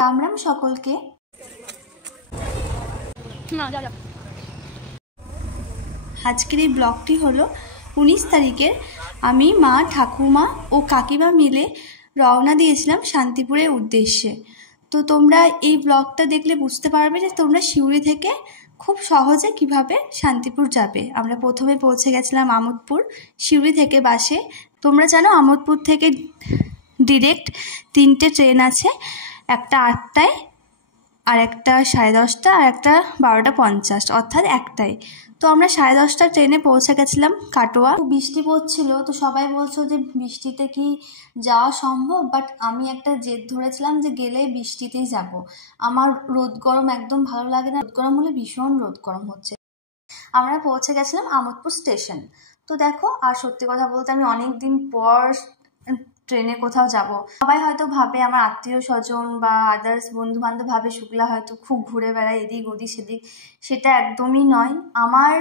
রাম রাম সকলকে। আজকের এই ব্লগটি হলো 19 তারিখের। আমি, মা, ঠাকুমা ও কাকিমা মিলে রওনা দিয়েছিলাম শান্তিপুরের উদ্দেশ্যে। তো তোমরা এই ব্লগটা দেখলে বুঝতে পারবে যে তোমরা সিউড়ি থেকে খুব সহজে কিভাবে শান্তিপুর যাবে। আমরা প্রথমে পৌঁছে গেছিলাম আমোদপুর সিউড়ি থেকে বাসে। তোমরা জানো আমোদপুর থেকে ডিরেক্ট 3টে ট্রেন আছে, একটা 8টায়, আর একটা 10:30, আর একটা 12:50, অর্থাৎ একটাই। তো আমরা 10:30 ট্রেনে পৌঁছে গেছিলাম কাটোয়া। বৃষ্টি পড়ছিল, তো সবাই বলছো যে বৃষ্টিতে কি যাওয়া সম্ভব, বাট আমি একটা জেদ ধরেছিলাম যে গেলে বৃষ্টিতেই যাব। আমার রোদ গরম একদম ভালো লাগে না, রোদ গরম হলে ভীষণ রোদ গরম হচ্ছে। আমরা পৌঁছে গেছিলাম আমোদপুর স্টেশন। তো দেখো, আর সত্যি কথা বলতে আমি অনেক দিন পর ট্রেনে কোথাও যাব। সবাই হয়তো ভাবে, আমার আত্মীয় স্বজন বা আদার্স বন্ধু বান্ধব ভাবে শুক্লা হয়তো খুব ঘুরে বেড়ায় এদিক ওদিক সেদিক। সেটা একদমই নয়। আমার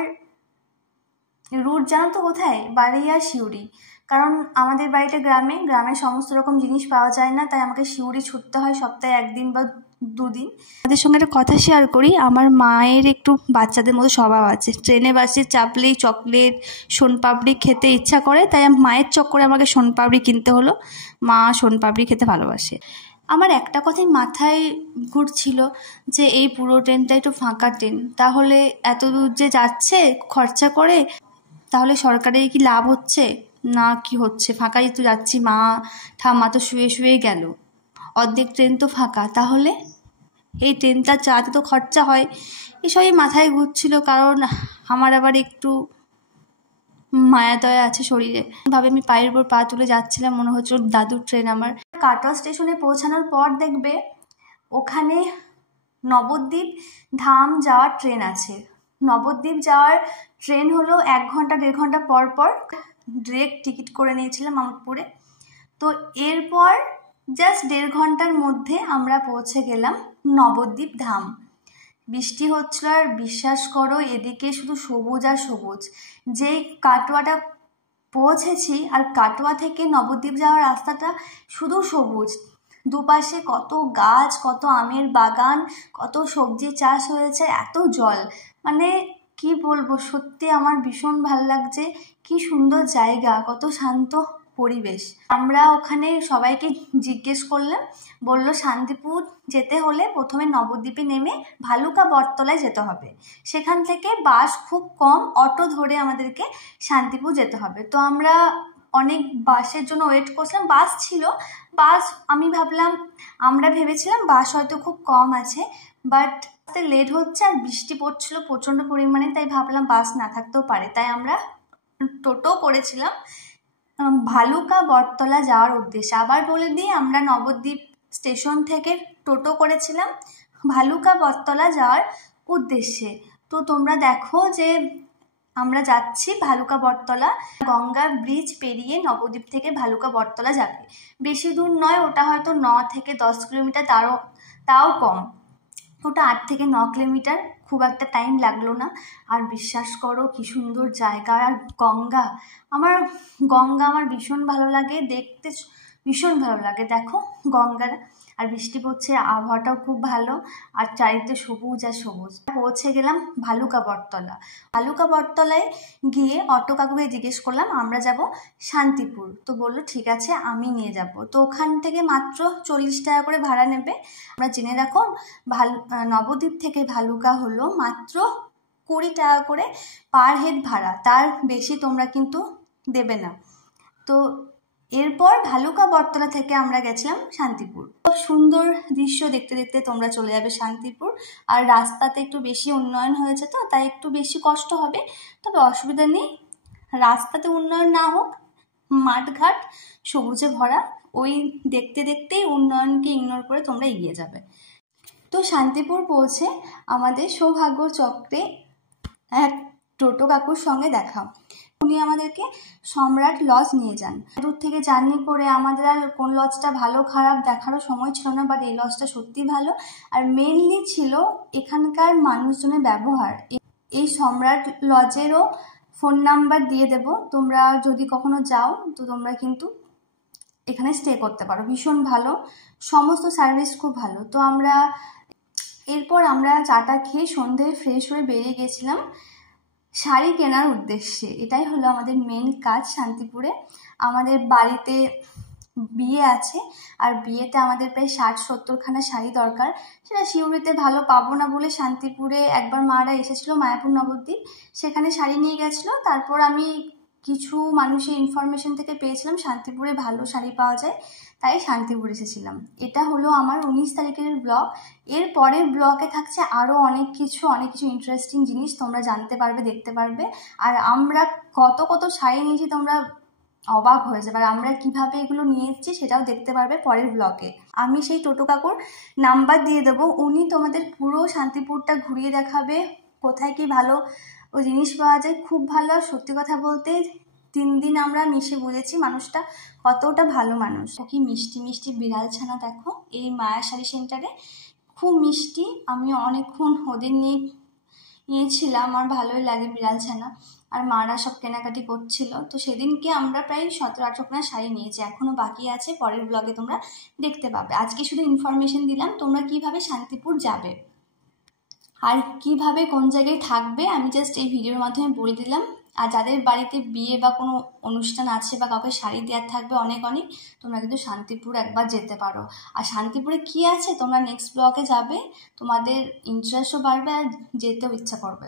রুট জানো তো কোথায়? বাড়িয়া সিউড়ি। কারণ আমাদের বাড়িটা গ্রামে, গ্রামে সমস্ত রকম জিনিস পাওয়া যায় না, তাই আমাকে সিউড়ি ছুটতে হয় সপ্তাহে 1 দিন বা 2 দিন। তাদের সঙ্গে একটা কথা শেয়ার করি। আমার মায়ের একটু বাচ্চাদের মতো স্বভাব আছে, ট্রেনে বাসে চাপলেই চকলেট সোনপাপড়ি খেতে ইচ্ছা করে, তাই মায়ের চক্করে আমাকে সোনপাপড়ি কিনতে হলো। মা সোনপাপড়ি খেতে ভালোবাসে। আমার একটা কথাই মাথায় ঘুরছিল যে এই পুরো ট্রেনটাই তো ফাঁকা ট্রেন, তাহলে এত দূর যে যাচ্ছে খরচা করে, তাহলে সরকারের কি লাভ হচ্ছে না কি হচ্ছে? ফাঁকাই তো যাচ্ছি, মা ঠাম্মা তো শুয়ে শুয়ে গেল, অর্ধেক ট্রেন তো ফাঁকা, তাহলে এই ট্রেনটা চালাতে তো খরচা হয়। এসবই মাথায় ঘুরছিল। কারণ আমার আবার একটু মায়া দয়া আছে শরীরে, ভাবে আমি পায়ের উপর পা তুলে যাচ্ছিলাম, মনে হচ্ছিল দাদুর ট্রেন আমার। কাটোয়া স্টেশনে পৌঁছানোর পর দেখবে ওখানে নবদ্বীপ ধাম যাওয়ার ট্রেন আছে। নবদ্বীপ যাওয়ার ট্রেন হলো 1 ঘন্টা 1.5 ঘন্টা পর পর। ডিরেক্ট টিকিট করে নিয়েছিলাম আমোদপুরে। তো এরপর জাস্ট 1.5 ঘন্টার মধ্যে আমরা পৌঁছে গেলাম নবদ্বীপ ধাম। বৃষ্টি হচ্ছিল, আর বিশ্বাস করো এদিকে শুধু সবুজ আর সবুজ। যেই কাটোয়াটা পৌঁছেছি, আর কাটোয়া থেকে নবদ্বীপ যাওয়ার রাস্তাটা শুধু সবুজ, দুপাশে কত গাছ, কত আমের বাগান, কত সবজি চাষ হয়েছে, এত জল, মানে কি বলবো, সত্যি আমার ভীষণ ভালো লাগছে। কি সুন্দর জায়গা, কত শান্ত পরিবেশ। আমরা ওখানে সবাইকে জিজ্ঞেস করলাম, বলল শান্তিপুর যেতে হলে প্রথমে নবদ্বীপে নেমে ভালুকা বটতলায় যেতে হবে, সেখান থেকে বাস খুব কম, অটো ধরে আমাদেরকে শান্তিপুর যেতে হবে। তো আমরা অনেক বাসের জন্য ওয়েট করছিলাম, বাস ছিল, বাস আমি ভাবলাম, আমরা ভেবেছিলাম বাস হয়তো খুব কম আছে, বাট লেট হচ্ছে আর বৃষ্টি পড়ছিল প্রচণ্ড পরিমাণে, তাই ভাবলাম বাস না থাকতেও পারে, তাই আমরা টোটো করেছিলাম ভালুকা বটতলা যাওয়ার উদ্দেশ্যে। আবার বলে দিই, আমরা নবদ্বীপ স্টেশন থেকে টোটো করেছিলাম ভালুকা বটতলা যাওয়ার উদ্দেশ্যে। তো তোমরা দেখো যে আমরা যাচ্ছি ভালুকা বটতলা, গঙ্গা ব্রিজ পেরিয়ে নবদ্বীপ থেকে ভালুকা বটতলা যাবে। বেশি দূর নয়, ওটা হয়তো 9 থেকে 10 কিলোমিটার, তাও কম, ওটা 8 থেকে 9 কিলোমিটার, খুব একটা টাইম লাগলো না। আর বিশ্বাস করো কি সুন্দর জায়গা, আর গঙ্গা আমার ভীষণ ভালো লাগে দেখতে, ভীষণ ভালো লাগে। দেখো গঙ্গার, আর বৃষ্টি পড়ছে, আবহাওয়াটাও খুব ভালো, আর চারিদিকে সবুজ আর সবুজ। পৌঁছে গেলাম ভালুকা বটতলা। ভালুকা বটতলায় গিয়ে অটো কাকুকে জিজ্ঞেস করলাম আমরা যাব শান্তিপুর। তো বললো ঠিক আছে, আমি নিয়ে যাব। তো ওখান থেকে মাত্র 40 টাকা করে ভাড়া নেবে। আমরা জেনে রাখো, নবদ্বীপ থেকে ভালুকা হলো মাত্র 20 টাকা করে পার হেড ভাড়া, তার বেশি তোমরা কিন্তু দেবে না। তো এরপর ভালুকা বটতলা থেকে আমরা গেছিলাম শান্তিপুর। খুব সুন্দর দৃশ্য দেখতে দেখতে তোমরা চলে যাবে শান্তিপুর। আর রাস্তাতে একটু বেশি উন্নয়ন হয়েছে, তো তাই একটু বেশি কষ্ট হবে, তবে অসুবিধা নেই। রাস্তাতে উন্নয়ন না হোক, মাঠঘাট সবুজে ভরা, ওই দেখতে দেখতেই উন্নয়নকে ইগনোর করে তোমরা এগিয়ে যাবে। তো শান্তিপুর পৌঁছে আমাদের সৌভাগ্য চক্রে এক টোটো কাকুর সঙ্গে দেখা। উনি আমাদেরকে সম্রাট লজ নিয়ে যান। দূর থেকে জার্নি করে আমাদের আর কোন লজটা ভালো খারাপ দেখারও সময় ছিল না, বাট এই লজটা সত্যি ভালো। আর মেনলি ছিল এখানকার মানুষজনের ব্যবহার। এই সম্রাট লজেরও ফোন নাম্বার দিয়ে দেব, তোমরা যদি কখনো যাও তো তোমরা কিন্তু এখানে স্টে করতে পারো, ভীষণ ভালো, সমস্ত সার্ভিস খুব ভালো। তো এরপর আমরা চাটা খেয়ে সন্ধে ফ্রেশ হয়ে বেরিয়ে গেছিলাম শাড়ি কেনার উদ্দেশ্যে। এটাই হলো আমাদের মেন কাজ শান্তিপুরে। আমাদের বাড়িতে বিয়ে আছে, আর বিয়েতে আমাদের প্রায় 60-70খানা শাড়ি দরকার। সেটা শিউরিতে ভালো পাবো না বলে শান্তিপুরে একবার মারা এসেছিলো মায়াপুর নবদ্বীপ, সেখানে শাড়ি নিয়ে গেছিলো। তারপর আমি কিছু মানুষের ইনফরমেশন থেকে পেয়েছিলাম শান্তিপুরে ভালো শাড়ি পাওয়া যায়, তাই শান্তিপুর এসেছিলাম। এটা হলো আমার 19 তারিখের ব্লগ। এর পরের ব্লগে থাকছে আরও অনেক কিছু ইন্টারেস্টিং জিনিস তোমরা জানতে পারবে, দেখতে পারবে। আর আমরা কত শাড়ি নিয়েছি তোমরা অবাক হয়ে যাবে, আর আমরা কিভাবে এগুলো নিয়ে এসেছি সেটাও দেখতে পারবে পরের ব্লগে। আমি সেই টোটো কাকুর নাম্বার দিয়ে দেবো, উনি তোমাদের পুরো শান্তিপুরটা ঘুরিয়ে দেখাবে, কোথায় কি ভালো ও জিনিস পাওয়া যায়। খুব ভালো, সত্যি কথা বলতে 3 দিন আমরা মিশে বুঝেছি মানুষটা কতটা ভালো মানুষ। ও কি মিষ্টি মিষ্টি বিড়াল ছানা দেখো এই মায়া শাড়ি সেন্টারে, খুব মিষ্টি। আমি অনেকক্ষণ ওদের নিয়েছিলাম, আমার ভালোই লাগে বিড়াল ছানা। আর মারা সব কেনাকাটি করছিল। তো সেদিনকে আমরা প্রায় 17-18খানা শাড়ি নিয়েছি, এখনো বাকি আছে, পরের ব্লগে তোমরা দেখতে পাবে। আজকে শুধু ইনফরমেশন দিলাম তোমরা কিভাবে শান্তিপুর যাবে আর কিভাবে কোন জায়গায় থাকবে, আমি জাস্ট এই ভিডিওর মাধ্যমে বলে দিলাম। আর যাদের বাড়িতে বিয়ে বা কোনো অনুষ্ঠান আছে বা কাউকে শাড়ি দেওয়ার থাকবে অনেক তোমরা কিন্তু শান্তিপুর একবার যেতে পারো। আর শান্তিপুরে কি আছে তোমরা নেক্সট ব্লগে যাবে, তোমাদের ইন্টারেস্টও বাড়বে আর যেতেও ইচ্ছা করবে।